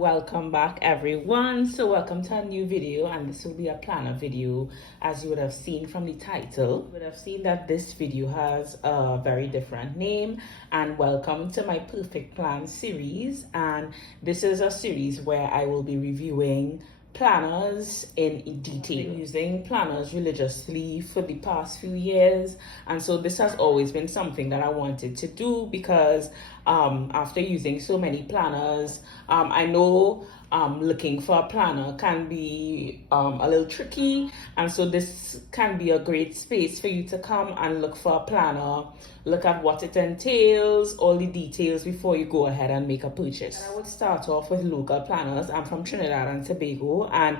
welcome back everyone. So welcome to a new video, and this will be a planner video. As you would have seen from the title, you would have seen that this video has a very different name. And welcome to my Perfect Plan series, and this is a series where I will be reviewing planners in detail. I've been using planners religiously for the past few years, and so this has always been something that I wanted to do because after using so many planners, I know looking for a planner can be a little tricky, and so this can be a great space for you to come and look for a planner, look at what it entails, all the details before you go ahead and make a purchase. And I would start off with local planners. I'm from Trinidad and Tobago, and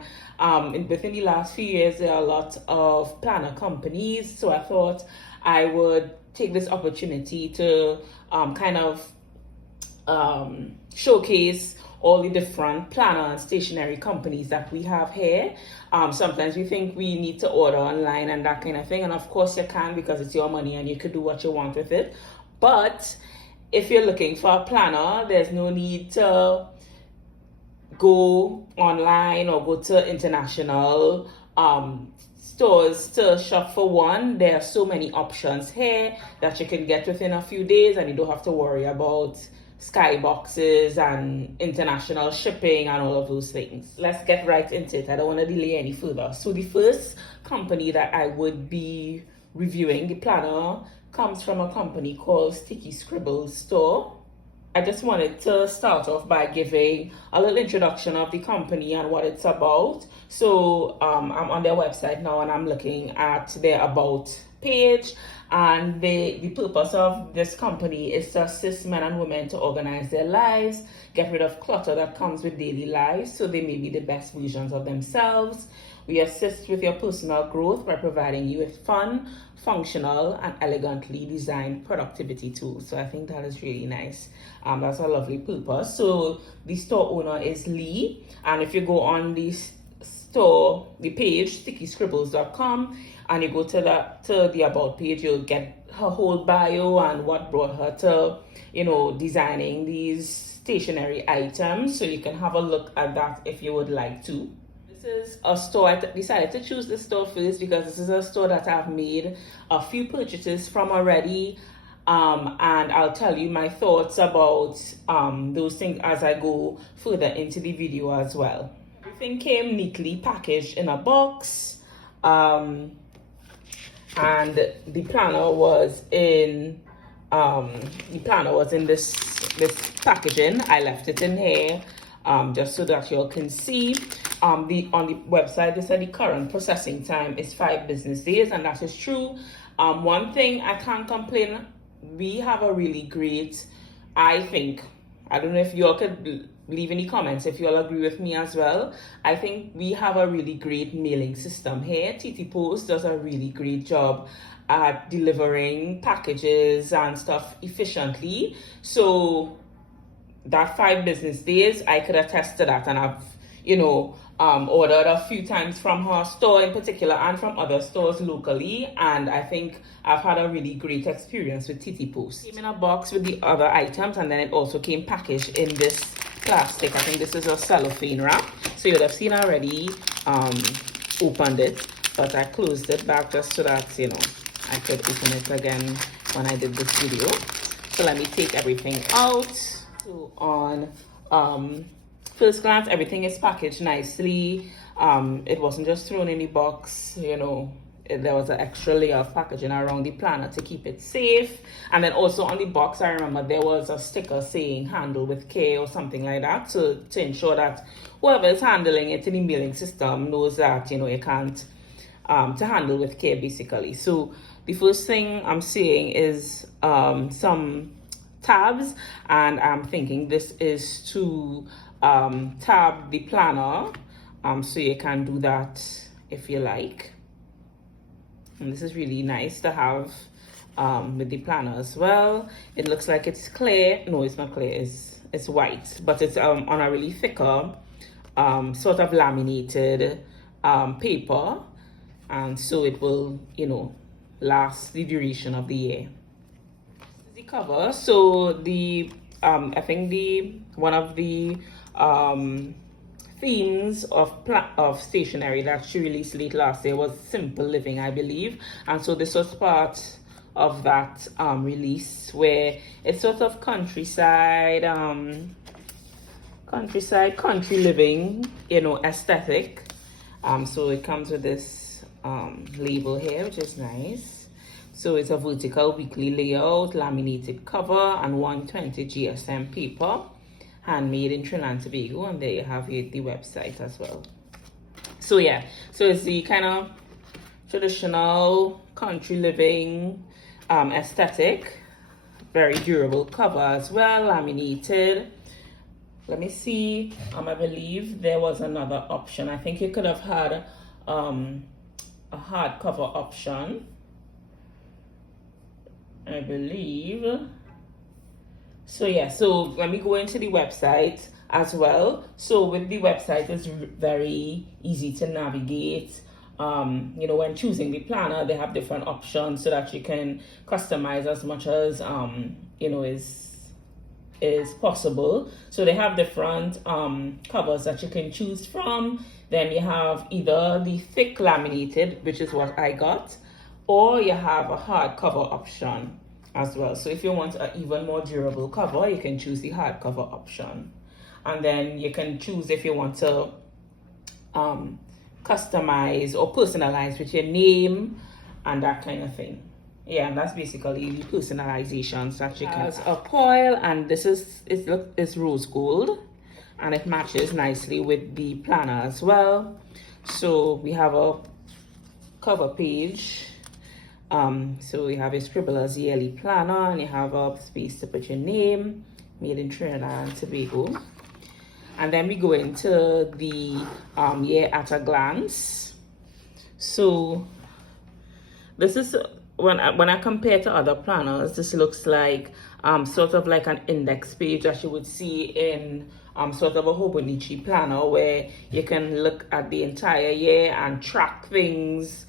within the last few years there are a lot of planner companies, so I thought I would take this opportunity to showcase all the different planner and stationery companies that we have here. Sometimes we think we need to order online and that kind of thing, and of course you can, because it's your money and you could do what you want with it. But if you're looking for a planner, there's no need to go online or go to international stores to shop for one. There are so many options here that you can get within a few days, and you don't have to worry about skyboxes and international shipping and all of those things. Let's get right into it. I don't want to delay any further. So the first company that I would be reviewing, the planner, comes from a company called Sticki Scribbles store. I just wanted to start off by giving a little introduction of the company and what it's about. So I'm on their website now, and I'm looking at their about page, and the purpose of this company is to assist men and women to organize their lives, get rid of clutter that comes with daily lives so they may be the best versions of themselves. We assist with your personal growth by providing you with fun, functional, and elegantly designed productivity tools. So I think that is really nice. That's a lovely purpose. So the store owner is Lee, and if you go on the page, stickyscribbles.com, and you go to the about page, you'll get her whole bio and what brought her to, designing these stationery items. So you can have a look at that if you would like to. This is a store, I decided to choose this store first because this is a store that I've made a few purchases from already. And I'll tell you my thoughts about those things as I go further into the video as well. Everything came neatly packaged in a box, and the planner was in this packaging. I left it in here just so that you all can see. On the website, they said the current processing time is 5 business days, and that is true. One thing I can't complain, we have a really great, I think, I don't know if you all could leave any comments if you all agree with me as well. I think we have a really great mailing system here. TT Post does a really great job at delivering packages and stuff efficiently. So that 5 business days, I could attest to that, and I've ordered a few times from her store in particular and from other stores locally, and I think I've had a really great experience with TT Post. It came in a box with the other items, and then it also came packaged in this plastic. I think this is a cellophane wrap, so you would have seen already opened it, but I closed it back just so that I could open it again when I did this video. So let me take everything out. So on first glance, everything is packaged nicely. It wasn't just thrown in the box, there was an extra layer of packaging around the planner to keep it safe. And then also on the box, I remember there was a sticker saying handle with care or something like that, to ensure that whoever is handling it in the mailing system knows that you can't to handle with care, basically. So the first thing I'm seeing is some tabs, and I'm thinking this is to tab the planner, so you can do that if you like. And this is really nice to have with the planner as well. It looks like it's clear. No, it's not clear, it's white, but it's on a really thicker sort of laminated paper, and so it will last the duration of the year. This is the cover. So the I think one of the themes of stationery that she released late last year was simple living, I believe, and so this was part of that release, where it's sort of country living, you know, aesthetic. So it comes with this label here, which is nice. So it's a vertical weekly layout, laminated cover, and 120 GSM paper, handmade in Trinidad and Tobago, and there you have the website as well. So yeah, so it's the kind of traditional country living aesthetic, very durable cover as well, laminated. Let me see, I believe there was another option. I think you could have had a hardcover option, I believe. So yeah, so let me go into the website as well. So with the website, it's very easy to navigate. You know, when choosing the planner, they have different options so that you can customize as much as you know is possible. So they have different covers that you can choose from. Then you have either the thick laminated, which is what I got, or you have a hardcover option as well. So if you want an even more durable cover, you can choose the hardcover option, and then you can choose if you want to customize or personalize with your name and that kind of thing. Yeah, and that's basically the personalizations that you can. Has a coil, and this is rose gold, and it matches nicely with the planner as well. So we have a cover page. So we have a Scribbles yearly planner, and you have a space to put your name, made in Trinidad and Tobago. And then we go into the year at a glance. So this is when I compare to other planners, this looks like sort of like an index page that you would see in sort of a Hobonichi planner, where you can look at the entire year and track things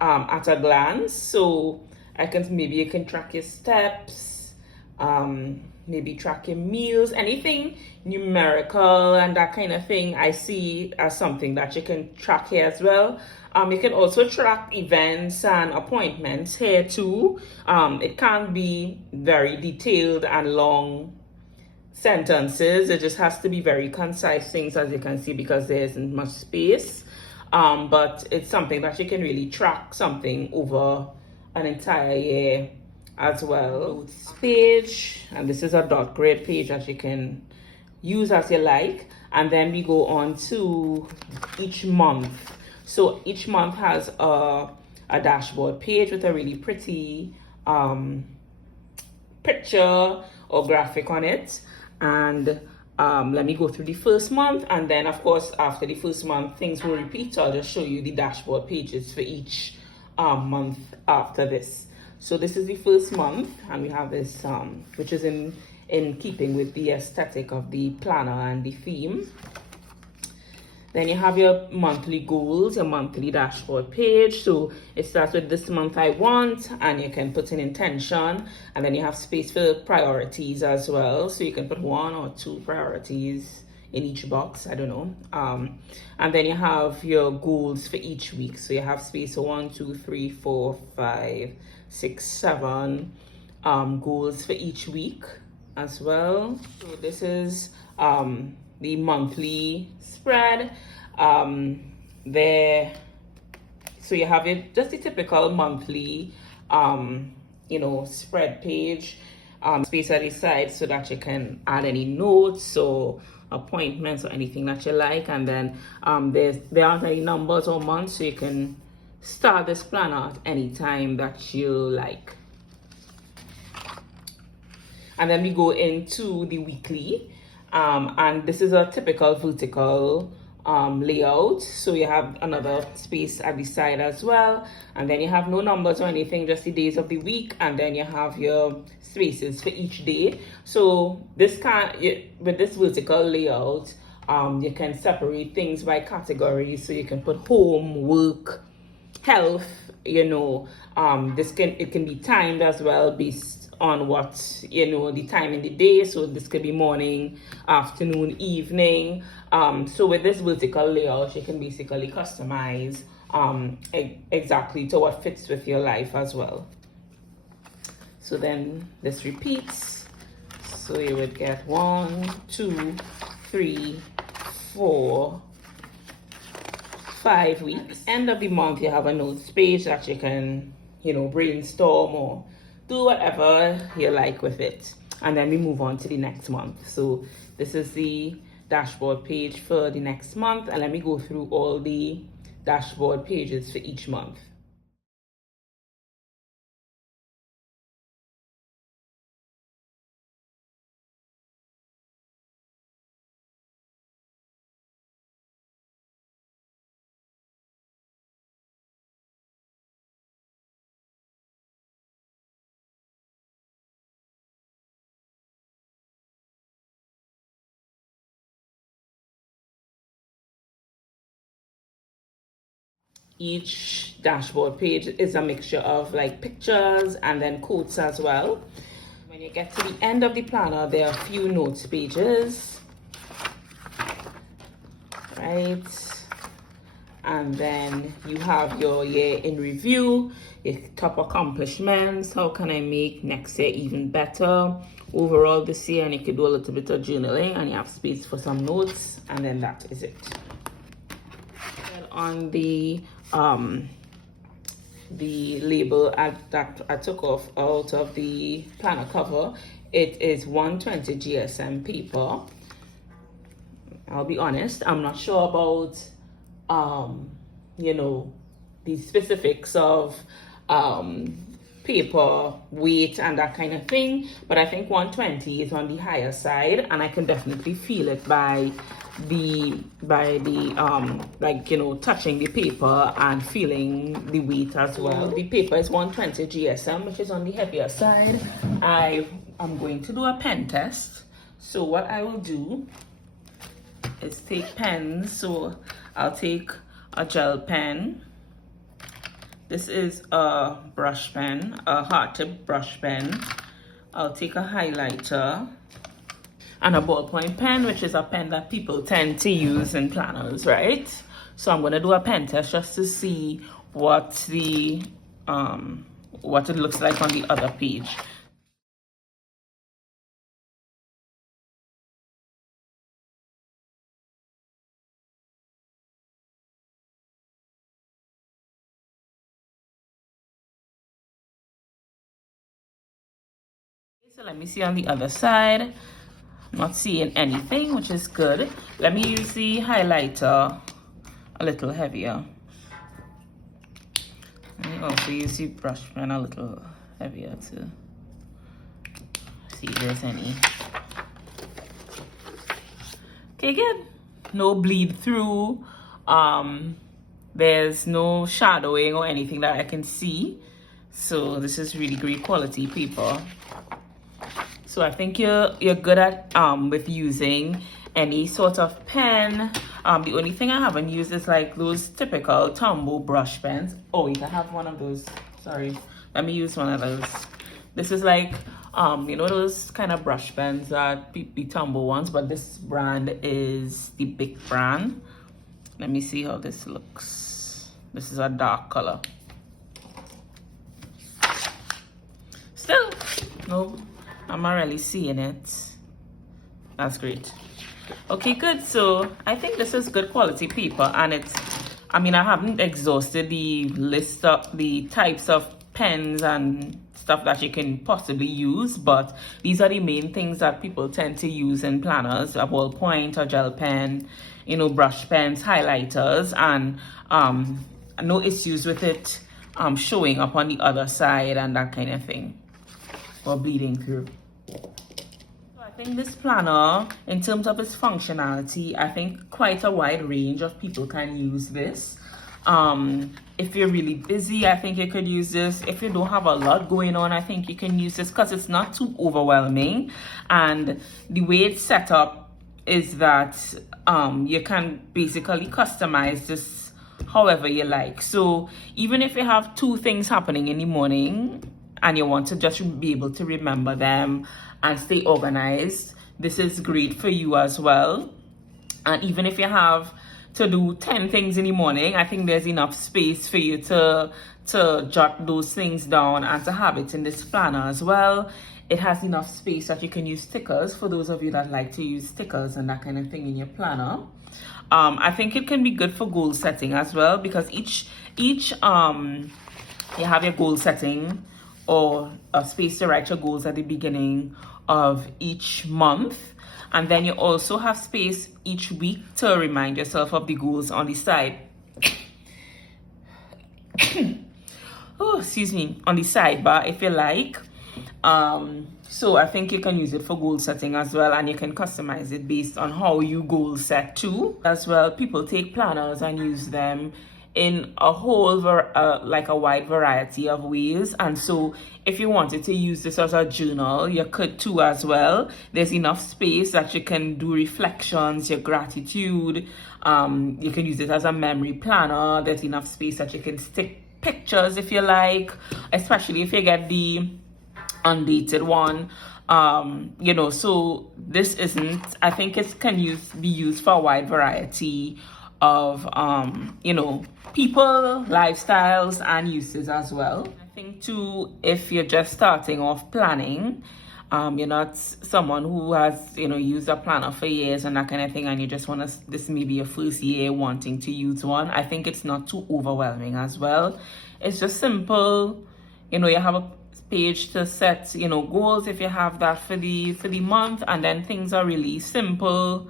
at a glance. So maybe you can track your steps, maybe track your meals, anything numerical and that kind of thing. I see as something that you can track here as well. You can also track events and appointments here too. It can't be very detailed and long sentences. It just has to be very concise things, as you can see, because there isn't much space. But it's something that you can really track something over an entire year as well. Page, and this is a dot grid page that you can use as you like. And then we go on to each month. So each month has a dashboard page with a really pretty picture or graphic on it. And let me go through the first month, and then of course after the first month things will repeat. So I'll just show you the dashboard pages for each month after this. So this is the first month, and we have this which is in keeping with the aesthetic of the planner and the theme. Then you have your monthly goals, your monthly dashboard page. So it starts with this month I want, and you can put an intention, and then you have space for priorities as well. So you can put 1 or 2 priorities in each box, I don't know. And then you have your goals for each week. So you have space for 1, 2, 3, 4, 5, 6, 7 goals for each week as well. So this is the monthly spread there. So you have it just the typical monthly you know, spread page, space at the side so that you can add any notes or appointments or anything that you like. And then there aren't any numbers or months, so you can start this planner at any time that you like. And then we go into the weekly, and this is a typical vertical layout. So you have another space at the side as well, and then you have no numbers or anything, just the days of the week, and then you have your spaces for each day. So with this vertical layout, you can separate things by categories. So you can put home, work, health, you know. It can be timed as well based on what, you know, the time in the day. So this could be morning, afternoon, evening. So with this vertical layout, you can basically customize exactly to what fits with your life as well. So then this repeats. So you would get 1, 2, 3, 4, 5 weeks. End of the month, you have a notes page that you can, you know, brainstorm or do whatever you like with it. And then we move on to the next month. So this is the dashboard page for the next month. And let me go through all the dashboard pages for each month. Each dashboard page is a mixture of like pictures and then quotes as well. When you get to the end of the planner, there are a few notes pages, right? And then you have your year in review, your top accomplishments, how can I make next year even better, overall this year, and you could do a little bit of journaling, and you have space for some notes, and then that is it. On the label that I took off out of the planner cover, it is 120 GSM paper. I'll be honest, I'm not sure about you know, the specifics of paper weight and that kind of thing, but I think 120 is on the higher side, and I can definitely feel it by the like, you know, touching the paper and feeling the weight as well. The paper is 120 GSM, which is on the heavier side. I am going to do a pen test. So what I will do is take pens. So I'll take a gel pen. This is a brush pen, a hard tip brush pen. I'll take a highlighter and a ballpoint pen, which is a pen that people tend to use in planners, right? So I'm gonna do a pen test just to see what the what it looks like on the other page. So let me see on the other side. I'm not seeing anything, which is good. Let me use the highlighter a little heavier. Let me also use the brush pen a little heavier to see if there's any. Okay, good. No bleed through. There's no shadowing or anything that I can see. So this is really great quality paper. So I think you're good at with using any sort of pen. The only thing I haven't used is like those typical Tombow brush pens. Oh wait, I have one of those. Sorry, let me use one of those. This is like you know, those kind of brush pens that the Tombow ones, but this brand is the big brand. Let me see how this looks. This is a dark color. Still, no, I'm not really seeing it. That's great. Okay, good. So I think this is good quality paper, and it's, I mean, I haven't exhausted the list of the types of pens and stuff that you can possibly use, but these are the main things that people tend to use in planners: a ballpoint, a gel pen, you know, brush pens, highlighters, and no issues with it showing up on the other side and that kind of thing, or bleeding through. I think this planner, in terms of its functionality, I think quite a wide range of people can use this. If you're really busy, I think you could use this. If you don't have a lot going on, I think you can use this because it's not too overwhelming. And the way it's set up is that you can basically customize this however you like. So even if you have two things happening in the morning, and you want to just be able to remember them and stay organized, this is great for you as well. And even if you have to do 10 things in the morning, I think there's enough space for you to jot those things down and to have it in this planner as well. It has enough space that you can use stickers for those of you that like to use stickers and that kind of thing in your planner. I think it can be good for goal setting as well, because each you have your goal setting or a space to write your goals at the beginning of each month, and then you also have space each week to remind yourself of the goals on the side. Oh, excuse me, on the sidebar if you like. So I think you can use it for goal setting as well, and you can customize it based on how you goal set too as well. People take planners and use them in a whole like a wide variety of ways, and so if you wanted to use this as a journal, you could too as well. There's enough space that you can do reflections, your gratitude. You can use it as a memory planner. There's enough space that you can stick pictures if you like, especially if you get the undated one. You know, so this isn't, I think it can be used for a wide variety of you know, people, lifestyles, and uses as well. I think too, if you're just starting off planning, you're not someone who has, you know, used a planner for years and that kind of thing, and you just want to, this may be your first year wanting to use one, I think it's not too overwhelming as well. It's just simple. You know, you have a page to set, you know, goals if you have that for the month, and then things are really simple,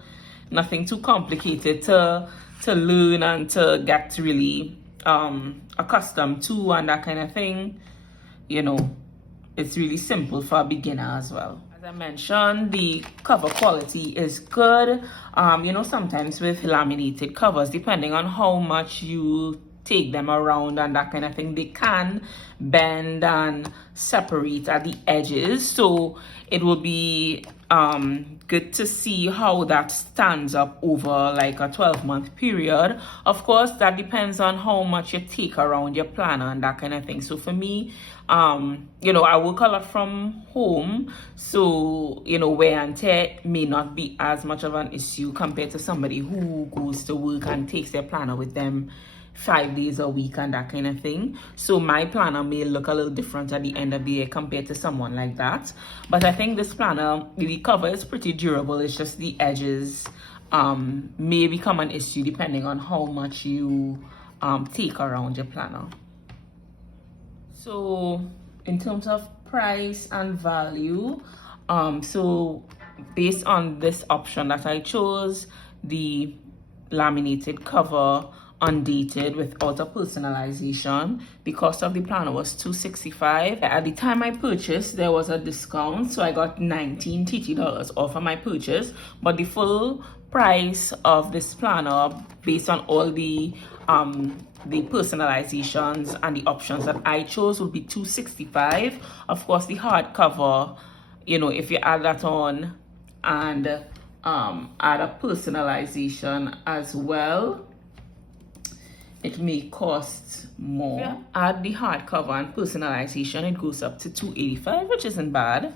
nothing too complicated to learn and to get really accustomed to and that kind of thing. You know, it's really simple for a beginner as well. As I mentioned, the cover quality is good. You know, sometimes with laminated covers, depending on how much you take them around and that kind of thing, they can bend and separate at the edges, so it will be good to see how that stands up over like a 12-month period. Of course, that depends on how much you take around your planner and that kind of thing. So for me, you know, I work a lot from home, so, you know, wear and tear may not be as much of an issue compared to somebody who goes to work and takes their planner with them 5 days a week and that kind of thing. So my planner may look a little different at the end of the year compared to someone like that. But I think this planner, the cover is pretty durable. It's just the edges may become an issue depending on how much you take around your planner. So in terms of price and value, so based on this option that I chose, the laminated cover undated without a personalization, the cost of the planner was $265. At the time I purchased, there was a discount, so I got $19 TT off of my purchase, but the full price of this planner, based on all the personalizations and the options that I chose, would be $265. Of course, the hardcover, you know, if you add that on and add a personalization as well, it may cost more. Yeah. Add the hardcover and personalization, it goes up to $285, which isn't bad.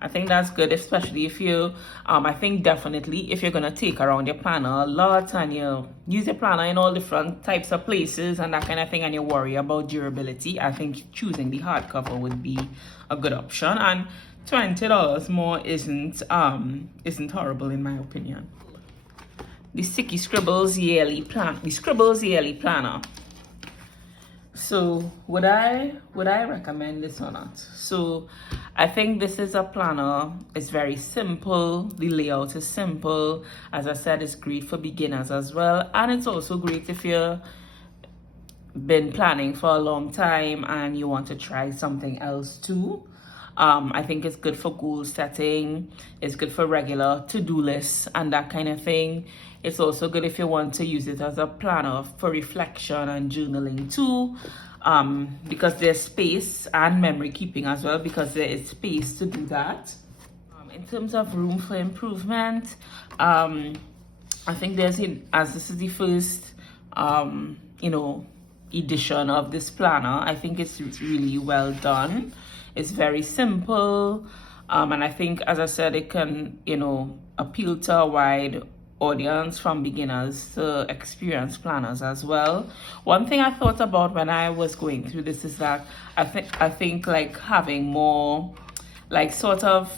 I think that's good, especially if you, I think definitely if you're gonna take around your planner a lot and you use your planner in all different types of places and that kind of thing, and you worry about durability, I think choosing the hardcover would be a good option. And $20 more isn't horrible in my opinion. The Sticki Scribbles yearly planner. So would I recommend this or not? So I think this is a planner. It's very simple. The layout is simple. As I said, it's great for beginners as well, and it's also great if you've been planning for a long time and you want to try something else too. I think it's good for goal setting. It's good for regular to-do lists and that kind of thing. It's also good if you want to use it as a planner for reflection and journaling too, because there's space, and memory keeping as well, because there is space to do that. In terms of room for improvement, I think as this is the first you know, edition of this planner, I think it's really well done. It's very simple. And I think, as I said, it can, appeal to a wide audience, from beginners to experienced planners as well. One thing I thought about when I was going through this is that I think like having more like sort of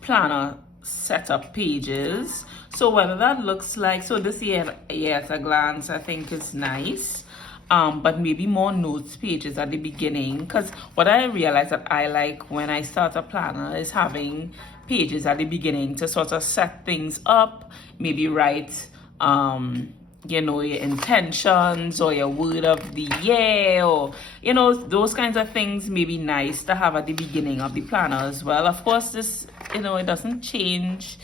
planner setup pages. So whether that looks like, so this year at a glance, I think is nice. But maybe more notes pages at the beginning, because what I realize that I like when I start a planner is having pages at the beginning to sort of set things up, maybe write your intentions or your word of the year, or those kinds of things may be nice to have at the beginning of the planner as well. Of course, this it doesn't change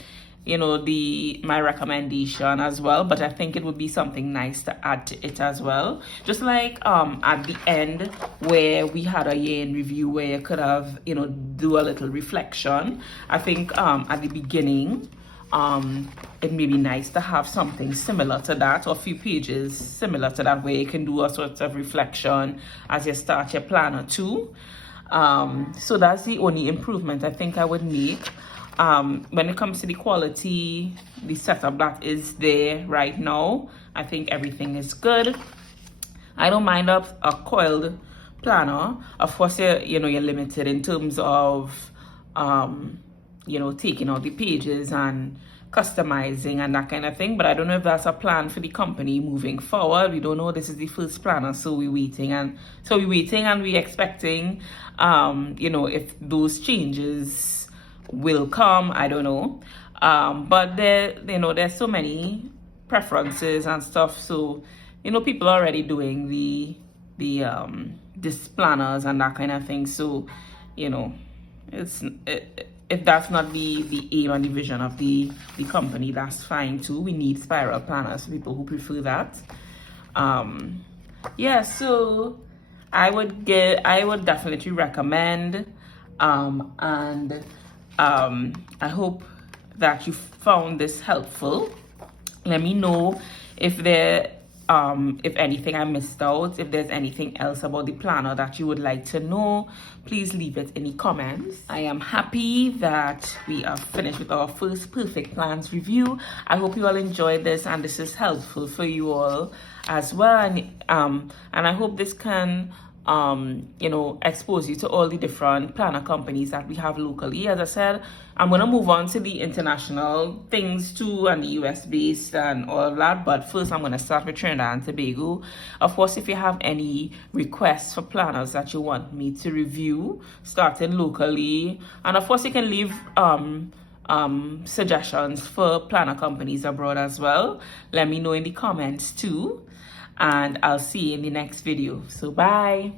my recommendation as well, but I think it would be something nice to add to it as well. Just like at the end where we had a year in review where you could have do a little reflection. I think at the beginning it may be nice to have something similar to that, or a few pages similar to that, where you can do a sort of reflection as you start your planner too. So that's the only improvement I think I would make. When it comes to the quality, the setup that is there right now, I think everything is good. I don't mind a coiled planner. Of course, you're limited in terms of taking out the pages and customizing and that kind of thing, but I don't know if that's a plan for the company moving forward. We don't know. This is the first planner, so we're waiting and we're expecting if those changes will come. I don't know, but there's so many preferences and stuff, so people are already doing the this planners and that kind of thing, so if that's not the aim and the vision of the company, that's fine too. We need spiral planners for people who prefer that. So I would definitely recommend, and I hope that you found this helpful. Let me know if anything I missed out, if there's anything else about the planner that you would like to know. Please leave it in the comments. I am happy that we are finished with our first Perfect Plans review. I hope you all enjoyed this and this is helpful for you all as well. And I hope this can expose you to all the different planner companies that we have locally. As I said, I'm going to move on to the international things too, and the US based and all of that, but first I'm going to start with Trinidad and Tobago. Of course, if you have any requests for planners that you want me to review starting locally, and of course you can leave suggestions for planner companies abroad as well. Let me know in the comments too, and I'll see you in the next video. So bye.